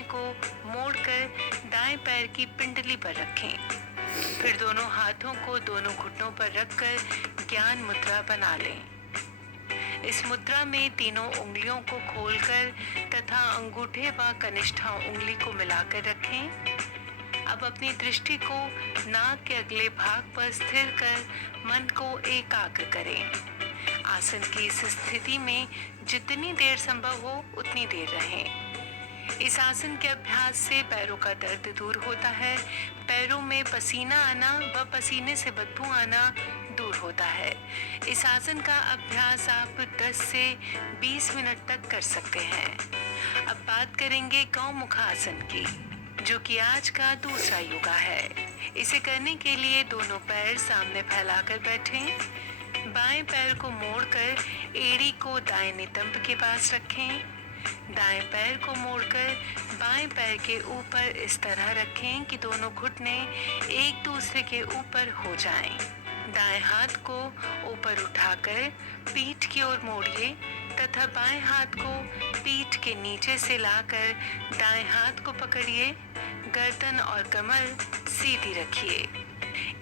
घुटने को मोड़कर दाएं पैर की पिंडली पर रखें। फिर दोनों हाथों को दोनों घुटनों पर रखकर ज्ञान मुद्रा बना लें। इस मुद्रा में तीनों उंगलियों को खोलकर तथा अंगूठे व कनिष्ठा उंगली को मिलाकर रखें। अब अपनी दृष्टि को नाक के अगले भाग पर स्थिर कर मन को एकाग्र करें। आसन की इस स्थिति में जितनी देर संभव हो उतनी देर रहें। इस आसन के अभ्यास से पैरों का दर्द दूर होता है, पैरों में पसीना आना व पसीने से बदबू आना दूर होता है। इस आसन का अभ्यास आप 10 से 20 मिनट तक कर सकते हैं। अब बात करेंगे गौमुख आसन की, जो कि आज का दूसरा योगा है। इसे करने के लिए दोनों पैर सामने फैलाकर बैठें। बाएं पैर को मोड़कर एड़ी को दाएं नितंब के पास रखें। दाएं पैर को मोड़कर बाएं पैर के ऊपर इस तरह रखें कि दोनों घुटने एक दूसरे के ऊपर हो जाएं। दाएं हाथ को ऊपर उठाकर पीठ की ओर मोड़िए तथा बाएं हाथ को पीठ के नीचे से लाकर दाएं हाथ को पकड़िए। गर्दन और कमर सीधी रखिए।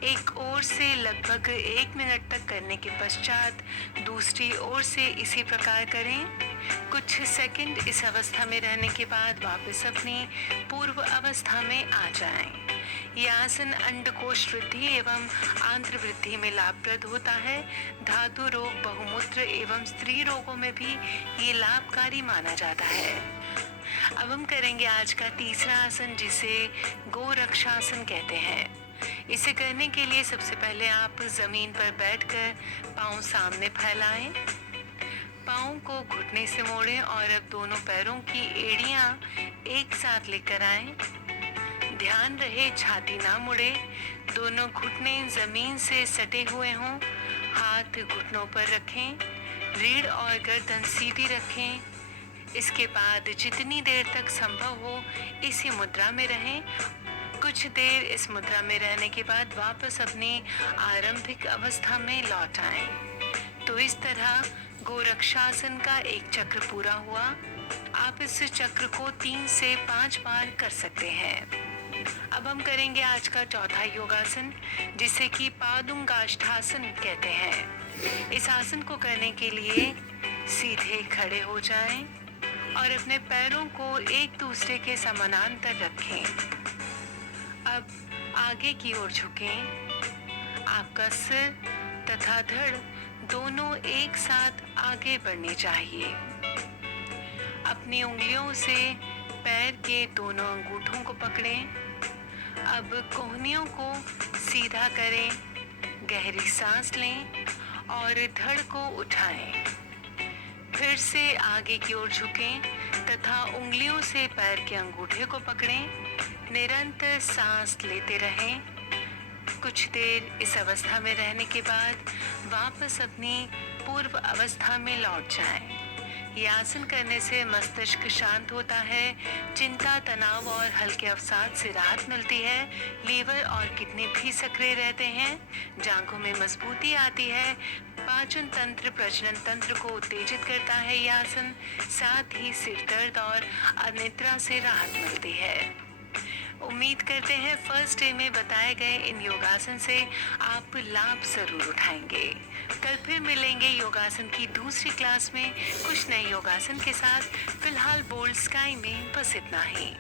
एक ओर से लगभग 1 मिनट तक करने के पश्चात दूसरी ओर से इसी प्रकार करें। कुछ सेकंड इस अवस्था में रहने के बाद वापस अपनी पूर्व अवस्था में आ जाएं। यह आसन अंडकोश वृद्धि एवं आंत्र वृद्धि में लाभप्रद होता है। धातु रोग, बहुमूत्र एवं स्त्री रोगों में भी ये लाभकारी माना जाता है। अब हम करेंगे आज का तीसरा आसन, जिसे गोरक्षासन कहते हैं। इसे करने के लिए सबसे पहले आप जमीन पर बैठकर पांव सामने फैलाएं। पाँव को घुटने से मोड़ें और अब दोनों पैरों की एड़ियां एक साथ लेकर आएं। ध्यान रहे छाती ना मुड़े, दोनों घुटने जमीन से सटे हुए हों। हाथ घुटनों पर रखें, रीढ़ और गर्दन सीधी रखें। इसके बाद जितनी देर तक संभव हो इसी मुद्रा में रहें। कुछ देर इस मुद्रा में रहने के बाद वापस अपनी आरंभिक अवस्था में लौट आएं। तो इस तरह गोरक्षासन का एक चक्र पूरा हुआ। आप इस चक्र को 3 से 5 बार कर सकते हैं। अब हम करेंगे आज का चौथा योगासन, जिसे कि पादुंगाष्ठासन कहते हैं। इस आसन को करने के लिए सीधे खड़े हो जाएं और अपने पैरों को एक दूसरे के समानांतर रखें। अब आगे की ओर झुकें। आपका सिर तथा धड़ दोनों एक साथ आगे बढ़ने चाहिए। अपनी उंगलियों से पैर के दोनों अंगूठों को पकड़ें। अब कोहनियों को सीधा करें, गहरी सांस लें और धड़ को उठाएं। फिर से आगे की ओर झुकें तथा उंगलियों से पैर के अंगूठे को पकड़ें। निरंतर सांस लेते रहें। कुछ देर इस अवस्था में रहने के बाद वापस अपनी पूर्व अवस्था में लौट जाएं। यह आसन करने से मस्तिष्क शांत होता है, चिंता, तनाव और हल्के अवसाद से राहत मिलती है। लीवर और किडनी भी सक्रिय रहते हैं। जांघों में मजबूती आती है। पाचन तंत्र, प्रजनन तंत्र को उत्तेजित करता है यह आसन। साथ ही सिर दर्द और अनिद्रा से राहत मिलती है। उम्मीद करते हैं फर्स्ट डे में बताए गए इन योगासन से आप लाभ जरूर उठाएंगे। कल फिर मिलेंगे योगासन की दूसरी क्लास में कुछ नए योगासन के साथ। फिलहाल बोल्ड स्काई में बस इतना ही।